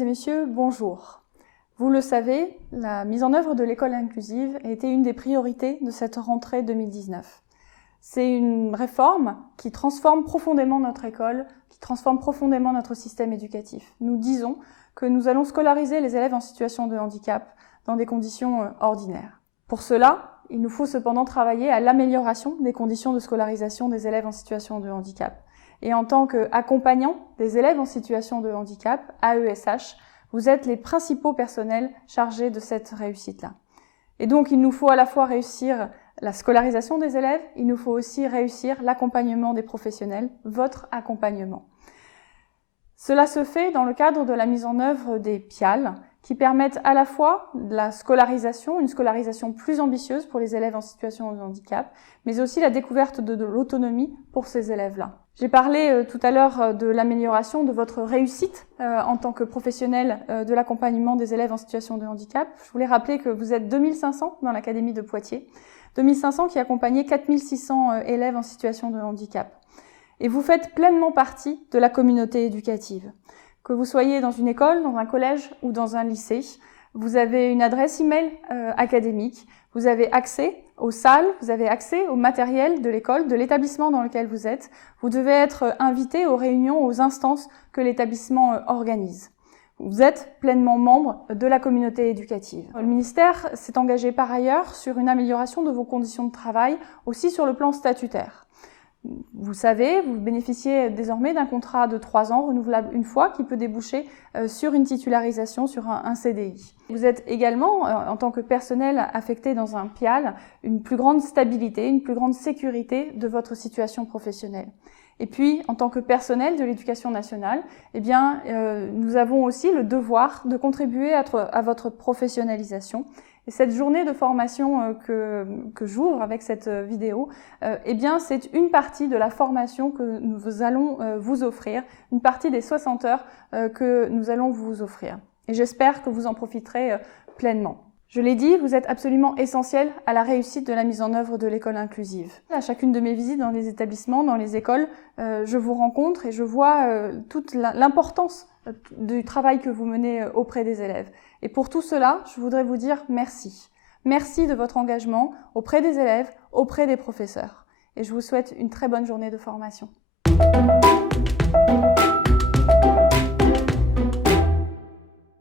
et messieurs, bonjour. Vous le savez, la mise en œuvre de l'école inclusive a été une des priorités de cette rentrée 2019. C'est une réforme qui transforme profondément notre école, qui transforme profondément notre système éducatif. Nous disons que nous allons scolariser les élèves en situation de handicap dans des conditions ordinaires. Pour cela, il nous faut cependant travailler à l'amélioration des conditions de scolarisation des élèves en situation de handicap. Et en tant qu'accompagnant des élèves en situation de handicap, AESH, vous êtes les principaux personnels chargés de cette réussite-là. Et donc, il nous faut à la fois réussir la scolarisation des élèves, il nous faut aussi réussir l'accompagnement des professionnels, votre accompagnement. Cela se fait dans le cadre de la mise en œuvre des PIAL, qui permettent à la fois la scolarisation, une scolarisation plus ambitieuse pour les élèves en situation de handicap, mais aussi la découverte de l'autonomie pour ces élèves-là. J'ai parlé tout à l'heure de l'amélioration de votre réussite en tant que professionnel de l'accompagnement des élèves en situation de handicap. Je voulais rappeler que vous êtes 2500 dans l'Académie de Poitiers, 2500 qui accompagnaient 4600 élèves en situation de handicap. Et vous faites pleinement partie de la communauté éducative. Que vous soyez dans une école, dans un collège ou dans un lycée, vous avez une adresse email académique, vous avez accès aux salles, vous avez accès au matériel de l'école, de l'établissement dans lequel vous êtes. Vous devez être invité aux réunions, aux instances que l'établissement organise. Vous êtes pleinement membre de la communauté éducative. Le ministère s'est engagé par ailleurs sur une amélioration de vos conditions de travail, aussi sur le plan statutaire. Vous savez, vous bénéficiez désormais d'un contrat de 3 ans renouvelable une fois qui peut déboucher sur une titularisation, sur un CDI. Vous êtes également, en tant que personnel affecté dans un PIAL, une plus grande stabilité, une plus grande sécurité de votre situation professionnelle. Et puis, en tant que personnel de l'éducation nationale, nous avons aussi le devoir de contribuer à votre professionnalisation. Et cette journée de formation que j'ouvre avec cette vidéo, c'est une partie de la formation que nous allons vous offrir, une partie des 60 heures que nous allons vous offrir. Et j'espère que vous en profiterez pleinement. Je l'ai dit, vous êtes absolument essentiel à la réussite de la mise en œuvre de l'école inclusive. À chacune de mes visites dans les établissements, dans les écoles, je vous rencontre et je vois toute l'importance du travail que vous menez auprès des élèves. Et pour tout cela, je voudrais vous dire merci. Merci de votre engagement auprès des élèves, auprès des professeurs. Et je vous souhaite une très bonne journée de formation.